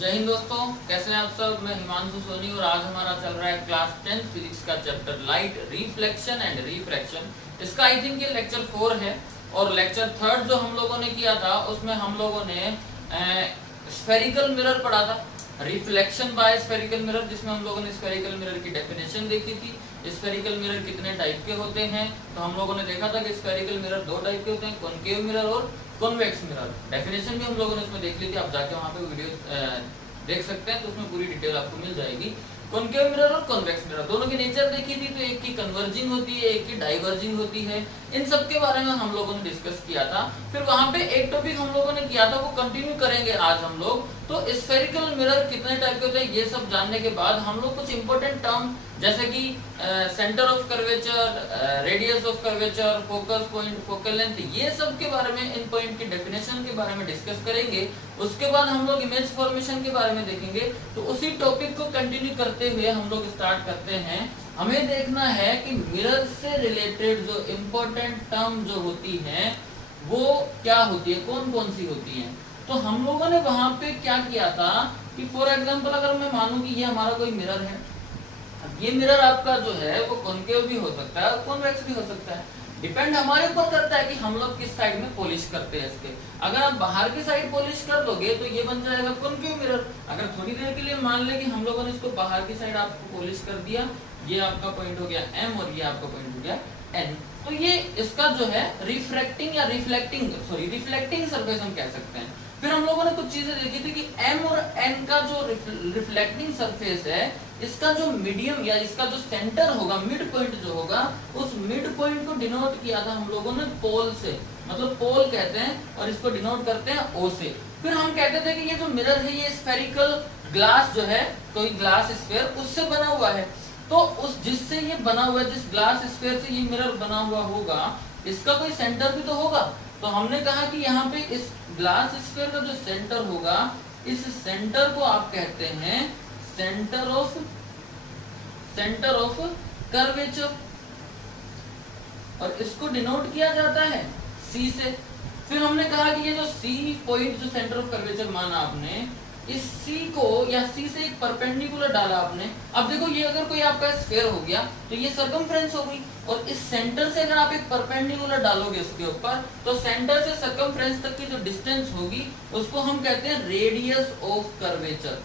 जय हिंद दोस्तों, कैसे हैं आप सब। मैं हिमांशु सोनी और आज हमारा चल रहा है क्लास 10 फिजिक्स का chapter light, reflection and refraction. इसका आई थिंक ये लेक्चर 4 है और लेक्चर 3 जो हम लोगों ने किया था उसमें हम लोगों ने स्फेरिकल मिरर पढ़ा था, रिफ्लेक्शन बाय स्फेरिकल मिरर, जिसमें हम लोगों ने स्फेरिकल मिरर की डेफिनेशन देखी थी। स्फेरिकल मिरर कितने टाइप के होते हैं तो हम लोगों ने देखा था कि स्फेरिकल मिरर 2 टाइप के होते हैं, कॉनकेव मिरर और कॉन्वेक्स मिरर। डेफिनेशन भी हम लोगों ने उसमें देख ली थी, आप जाके वहां पे वीडियो देख सकते हैं तो उसमें पूरी डिटेल आपको मिल जाएगी। कॉनकेव मिरर और कॉन्वेक्स मिरर दोनों की नेचर देखी थी, तो एक की कन्वर्जिंग होती है, एक की डाइवर्जिंग होती है। इन सब के बारे में हम लोगों ने डिस्कस किया था। फिर वहां पे एक टॉपिक हम लोगों ने किया था, वो कंटिन्यू करेंगे आज हम लोग। तो स्फेरिकल मिरर कितने टाइप के होते हैं ये सब जानने के बाद हम लोग कुछ इंपॉर्टेंट टर्म जैसे कि centre of curvature, radius of curvature, focus point, focal length, ये सब के बारे में, इन पॉइंट की डेफिनेशन के बारे में डिस्कस करेंगे। उसके बाद हम लोग इमेज फॉर्मेशन के बारे में देखेंगे। तो उसी टॉपिक को कंटिन्यू करते हुए हम लोग स्टार्ट करते हैं। हमें देखना है कि मिरर से रिलेटेड जो इम्पोर्टेंट टर्म जो होती है वो क्या होती है, कौन कौन सी होती है। तो हम लोगों ने वहां पे क्या किया था कि फॉर एग्जांपल अगर मैं मानूं कि ये हमारा कोई मिरर है, ये मिरर आपका जो है वो कॉनकेव भी हो सकता है और कॉन्वेक्स भी हो सकता है। डिपेंड हमारे ऊपर करता है कि हम लोग किस साइड में पॉलिश करते हैं इसके। अगर आप बाहर की साइड पॉलिश कर दोगे तो ये बन जाएगा कॉनकेव मिरर। अगर थोड़ी देर के लिए मान ले कि हम लोगों ने इसको बाहर की साइड आपको पॉलिश कर दिया, ये आपका पॉइंट हो गया M और ये आपका पॉइंट हो गया N, तो ये इसका जो है रिफ्रैक्टिंग या रिफ्लेक्टिंग सरफेस हम कह सकते हैं। फिर हम लोगों ने कुछ चीजें देखी थी कि M और N का जो रिफ्लेक्टिंग सरफेस है, इसका जो मीडियम या इसका जो सेंटर होगा, मिड पॉइंट जो होगा, उस मिड पॉइंट को डिनोट किया था हम लोगों ने पोल से, मतलब पोल कहते हैं और इसको डिनोट करते हैं O से। फिर हम कहते थे कि ये जो मिरर है ये स्फेरिकल ग्लास जो है, कोई ग्लास स्फीयर उससे बना हुआ है। तो उस जिससे ये बना हुआ है, जिस ग्लास स्फीयर से ये मिरर बना हुआ होगा, इसका कोई सेंटर भी तो होगा। तो हमने कहा कि यहाँ पे इस ग्लास स्फीयर का जो सेंटर होगा, इस सेंटर को आप कहते हैं सेंटर ऑफ कर्वेचर और इसको डिनोट किया जाता है C से। फिर हमने कहा कि ये जो C पॉइंट जो सेंटर ऑफ कर्वेचर माना आपने, इस C को या C से एक परपेंडिकुलर डाला आपने। अब देखो ये अगर कोई आपका स्फीयर हो गया तो ये सर्कमफ्रेंस हो गई, और इस सेंटर से अगर आप एक परपेंडिकुलर डालोगे इसके ऊपर, तो सेंटर से सर्कमफ्रेंस तक की जो डिस्टेंस होगी उसको हम कहते हैं रेडियस ऑफ कर्वेचर।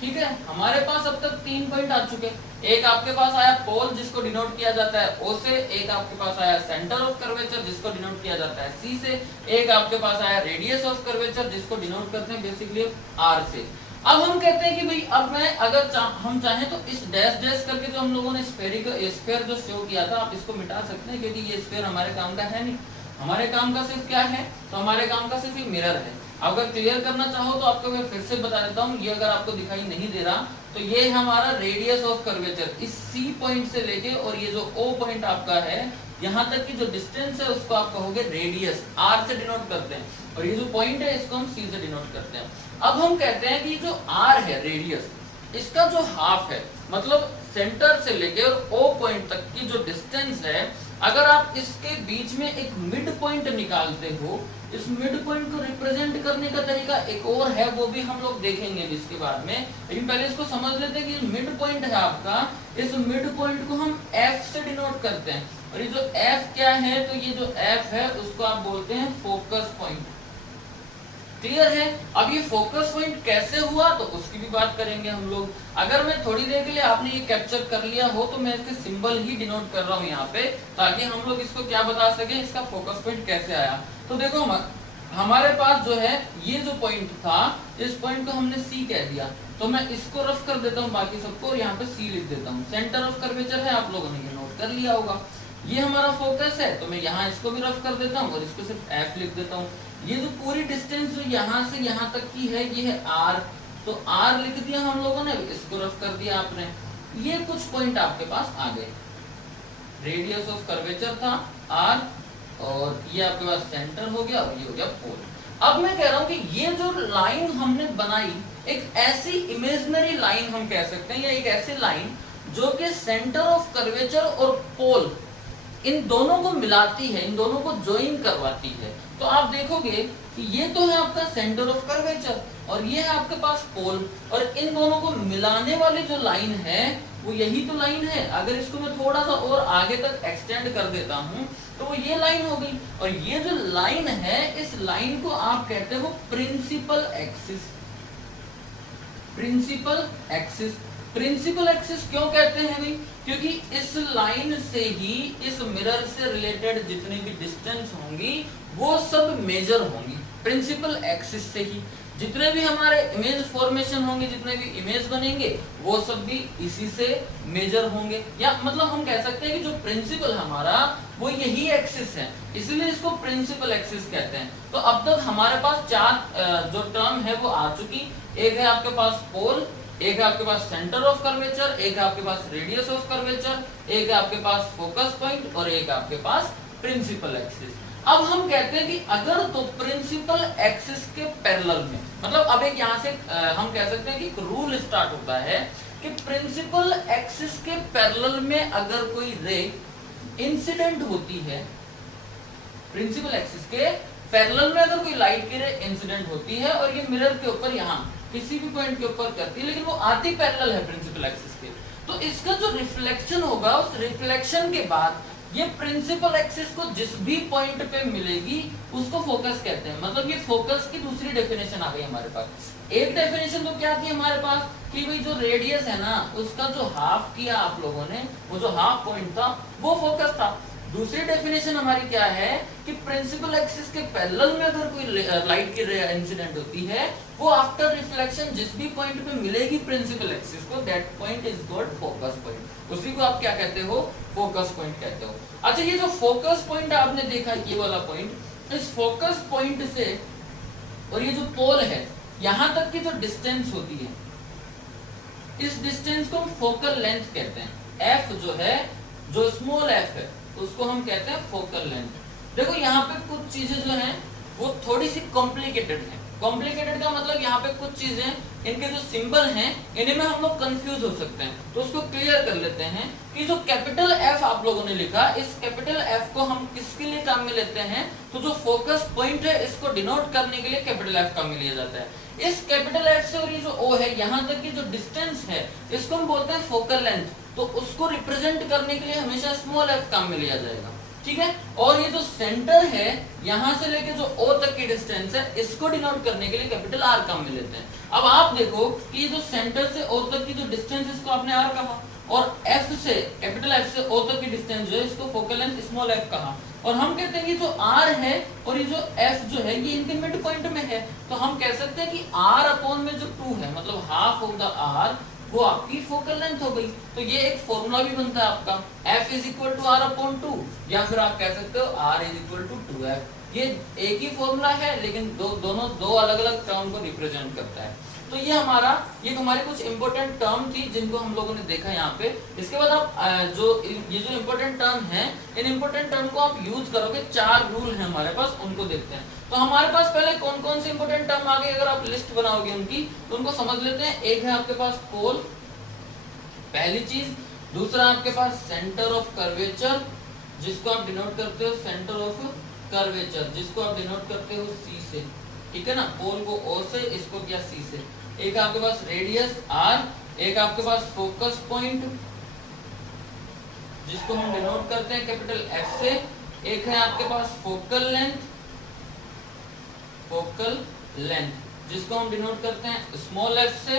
ठीक है, हमारे पास अब तक 3 पॉइंट आ चुके। एक आपके पास आया पोल जिसको डिनोट किया जाता है O से, एक आपके पास आया सेंटर ऑफ कर्वेचर जिसको डिनोट किया जाता है C से, एक आपके पास आया रेडियस ऑफ कर्वेचर जिसको डिनोट करते हैं बेसिकली R से। अब हम कहते हैं कि भाई अब मैं अगर हम चाहें तो इस डैश डैश करके जो हम लोगों ने स्फीयर जो शो किया था, आप इसको मिटा सकते हैं क्योंकि ये स्फीयर हमारे काम का है नहीं। हमारे काम का सिर्फ क्या है, तो हमारे काम का सिर्फ मिरर है। अगर क्लियर करना चाहो तो आपको मैं फिर से बता देता हूँ, ये अगर आपको दिखाई नहीं दे रहा तो ये हमारा रेडियस ऑफ कर्वेचर, इस C पॉइंट से लेके और ये जो O पॉइंट आपका है यहाँ तक की जो डिस्टेंस है उसको आप कहोगे रेडियस, R से डिनोट करते हैं, और ये जो पॉइंट है इसको हम C से डिनोट करते हैं। अब हम कहते हैं कि जो R है रेडियस, इसका जो हाफ है, मतलब सेंटर से लेके और O पॉइंट तक की जो डिस्टेंस है, अगर आप इसके बीच में एक मिड पॉइंट निकालते हो, इस मिड पॉइंट को रिप्रेजेंट करने का तरीका एक और है, वो भी हम लोग देखेंगे इसके बाद में। लेकिन पहले इसको समझ लेते हैं कि मिड पॉइंट है आपका, इस मिड पॉइंट को हम F से डिनोट करते हैं, और ये जो F क्या है, तो ये जो F है उसको आप बोलते हैं फोकस पॉइंट। क्लियर है। अब ये फोकस पॉइंट कैसे हुआ तो उसकी भी बात करेंगे हम लोग। अगर मैं थोड़ी देर के लिए आपने ये कैप्चर कर लिया हो तो मैं इसके सिंबल ही डिनोट कर रहा हूँ यहाँ पे, ताकि हम लोग इसको क्या बता सके, इसका फोकस पॉइंट कैसे आया। तो देखो हमारे पास जो है ये जो पॉइंट था, इस पॉइंट को हमने C कह दिया, तो मैं इसको रफ कर देता हूँ बाकी सबको और यहाँ पे C लिख देता हूँ। सेंटर ऑफ कर्वेचर है, आप लोगों ने ये नोट कर लिया होगा। ये हमारा फोकस है तो मैं यहाँ इसको भी रफ कर देता हूँ और इसको सिर्फ F लिख देता हूँ। ये जो पूरी डिस्टेंस जो यहाँ से यहाँ तक की है ये है R, तो R लिख दिया हम लोगों ने, इसको रफ कर दिया आपने। ये कुछ पॉइंट आपके पास आ गए, रेडियस ऑफ कर्वेचर था R, और ये आपके पास सेंटर हो गया और ये हो गया पोल। अब मैं कह रहा हूं कि ये जो लाइन हमने बनाई, एक ऐसी इमेजिनरी लाइन हम कह सकते हैं, या एक ऐसी लाइन जो कि सेंटर ऑफ कर्वेचर और पोल इन दोनों को मिलाती है, इन दोनों को ज्वाइन करवाती है। तो आप देखोगे कि ये तो है आपका सेंटर ऑफ कर्वेचर और ये है आपके पास पोल, और इन दोनों को मिलाने वाली जो लाइन है वो यही तो लाइन है। अगर इसको मैं थोड़ा सा और आगे तक एक्सटेंड कर देता हूं तो वो ये लाइन हो गई, और ये जो लाइन है इस लाइन को आप कहते हो principal axis. Principal axis, principal axis क्यों कहते हैं भाई? क्योंकि इस लाइन से ही इस मिरर से रिलेटेड जितनी भी डिस्टेंस होंगी वो सब मेजर होंगी प्रिंसिपल एक्सिस से ही। जितने भी हमारे इमेज फॉर्मेशन होंगे, जितने भी इमेज बनेंगे वो सब भी इसी से मेजर होंगे, या मतलब हम कह सकते हैं कि जो प्रिंसिपल हमारा वो यही एक्सिस है, इसलिए इसको प्रिंसिपल एक्सिस कहते हैं। तो अब तक हमारे पास चार जो टर्म है वो आ चुकी। एक है आपके पास पोल, एक है आपके पास सेंटर ऑफ कर्वेचर, एक है आपके पास रेडियस ऑफ कर्वेचर, एक है आपके पास फोकस पॉइंट और एक है आपके पास प्रिंसिपल एक्सिस। अब हम कहते हैं कि अगर तो प्रिंसिपल एक्सिस के पैरेलल में, मतलब अब एक यहां से हम कह सकते हैं कि एक रूल स्टार्ट होता है कि प्रिंसिपल एक्सिस के पैरेलल में अगर कोई रे इंसिडेंट होती है, प्रिंसिपल एक्सिस के पैरेलल में अगर कोई लाइट की रे इंसिडेंट होती है और ये मिरर के ऊपर यहाँ किसी भी पॉइंट के ऊपर करती है, लेकिन वो आती पैरेलल है प्रिंसिपल एक्सिस के, तो इसका जो रिफ्लेक्शन होगा उस रिफ्लेक्शन के बाद ये प्रिंसिपल एक्सिस को जिस भी पॉइंट पे मिलेगी उसको फोकस कहते हैं। मतलब ये फोकस की दूसरी डेफिनेशन आ गई हमारे पास। एक डेफिनेशन तो क्या थी हमारे पास कि भाई जो रेडियस है ना उसका जो हाफ किया आप लोगों ने, वो जो हाफ पॉइंट था वो फोकस था। दूसरी डेफिनेशन हमारी क्या है कि प्रिंसिपल एक्सिस के पैरेलल में अगर कोई लाइट की रे इंसिडेंट होती है वो आफ्टर रिफ्लेक्शन जिस भी पॉइंट पे मिलेगी प्रिंसिपल एक्सिस को, that point is called focus point. उसी को आप क्या कहते हो? फोकस पॉइंट कहते हो। अच्छा, ये जो फोकस पॉइंट आपने देखा ये वाला पॉइंट, इस फोकस पॉइंट से और ये जो पोल है यहां तक की जो डिस्टेंस होती है, इस डिस्टेंस को हम फोकल लेंथ कहते हैं। एफ जो है, जो स्मॉल एफ है उसको हम कहते हैं फोकल लेंथ। देखो यहाँ पे कुछ चीजें जो हैं वो थोड़ी सी कॉम्प्लिकेटेड हैं। कॉम्प्लिकेटेड का मतलब यहाँ पे कुछ चीजें इनके जो सिंबल हैं इन्हीं में हम लोग कंफ्यूज हो सकते हैं, तो उसको क्लियर कर लेते हैं कि जो कैपिटल एफ आप लोगों ने लिखा, इस कैपिटल एफ को हम किसके लिए काम में लेते हैं? तो जो फोकस पॉइंट है इसको डिनोट करने के लिए कैपिटल एफ काम में लिया जाता है। इस कैपिटल एफ से और ये जो ओ है यहाँ तक की जो डिस्टेंस है इसको हम बोलते हैं फोकल लेंथ, तो उसको रिप्रेजेंट करने के लिए हमेशा स्मॉल एफ काम में लिया जाएगा, ठीक है। और ये जो सेंटर है यहां से लेके जो ओ तक की डिस्टेंस है इसको डिनोट करने के लिए कैपिटल आर काम में लेते हैं। अब आप देखो कि ये जो सेंटर से ओ तक की जो डिस्टेंस इसको आपने आर कहा, और एफ से, कैपिटल एफ से ओ तक की डिस्टेंस जो है इसको फोकल लेंथ स्मॉल एफ कहा, और हम कहते हैं कि जो आर है और ये जो एफ जो है ये इनके मिड पॉइंट में है, तो हम कह सकते हैं कि आर अपॉन में जो 2 है, मतलब हाफ ऑफ द आर, वो आपकी फोकल लेंथ हो गई। तो ये एक फॉर्मूला भी बनता है आपका, f is equal to R upon 2, या फिर आप कह सकते हो r is equal to 2f। ये एक ही फॉर्मूला है लेकिन दोनों दो अलग अलग टर्म को रिप्रेजेंट करता है। तो ये हमारी कुछ इंपॉर्टेंट टर्म थी जिनको हम लोगों ने देखा यहाँ पे। इसके बाद आप ये जो इंपॉर्टेंट टर्म है, इन इंपॉर्टेंट टर्म को आप यूज करोगे। 4 रूल है हमारे पास, उनको देखते हैं। तो हमारे पास पहले कौन कौन से इंपॉर्टेंट टर्म आ गए, अगर आप लिस्ट बनाओगे उनकी तो उनको समझ लेते हैं। एक है आपके पास पोल, पहली चीज। दूसरा आपके पास सेंटर ऑफ कर्वेचर, जिसको आप डिनोट करते हो सेंटर ऑफ कर्वेचर, जिसको आप डिनोट करते हो सी से, ठीक है ना। पोल को ओ से, इसको किया सी से। एक आपके पास रेडियस आर, एक आपके पास फोकस पॉइंट जिसको हम डिनोट करते हैं कैपिटल एफ से। एक है आपके पास फोकल लेंथ जिसको हम डिनोट करते हैं स्मॉल एफ से।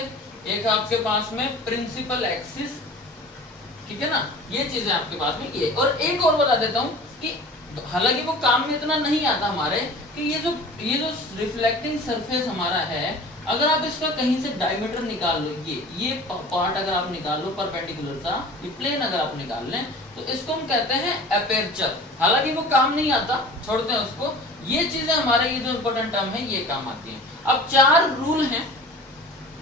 एक आपके पास में प्रिंसिपल एक्सिस, ठीक है ना। ये चीजें आपके पास में ये। और एक और बता देता हूं कि हालांकि वो काम में इतना नहीं आता हमारे, कि ये जो रिफ्लेक्टिंग सरफेस हमारा है, अगर आप इसका कहीं से डायमीटर निकाल लो, ये पार्ट अगर आप निकाल लो परपेंडिकुलर सा, ये प्लेन अगर आप निकाल लें तो इसको हम कहते हैं एपर्चर। हालांकि वो काम नहीं आता, छोड़ते हैं उसको। ये चीजें हमारे ये जो इंपॉर्टेंट टर्म है ये काम आती हैं। अब 4 रूल हैं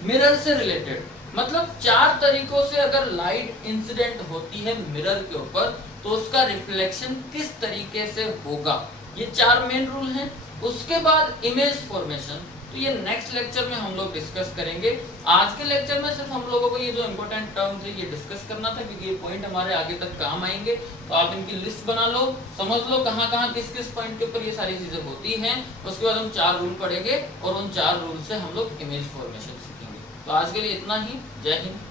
मिरर से रिलेटेड, मतलब 4 तरीकों से अगर लाइट इंसिडेंट होती है मिरर के ऊपर तो उसका रिफ्लेक्शन किस तरीके से होगा, ये 4 मेन रूल हैं। उसके बाद इमेज फॉर्मेशन, तो ये नेक्स्ट लेक्चर में हम लोग डिस्कस करेंगे। आज के लेक्चर में सिर्फ हम लोगों को ये जो इंपॉर्टेंट टर्म थे ये डिस्कस करना था, क्योंकि ये पॉइंट हमारे आगे तक काम आएंगे। तो आप इनकी लिस्ट बना लो, समझ लो कहाँ कहाँ किस किस पॉइंट के ऊपर ये सारी चीजें होती हैं। उसके बाद हम 4 रूल पढ़ेंगे और उन 4 रूल से हम लोग इमेज फॉर्मेशन सीखेंगे। तो आज के लिए इतना ही। जय हिंद।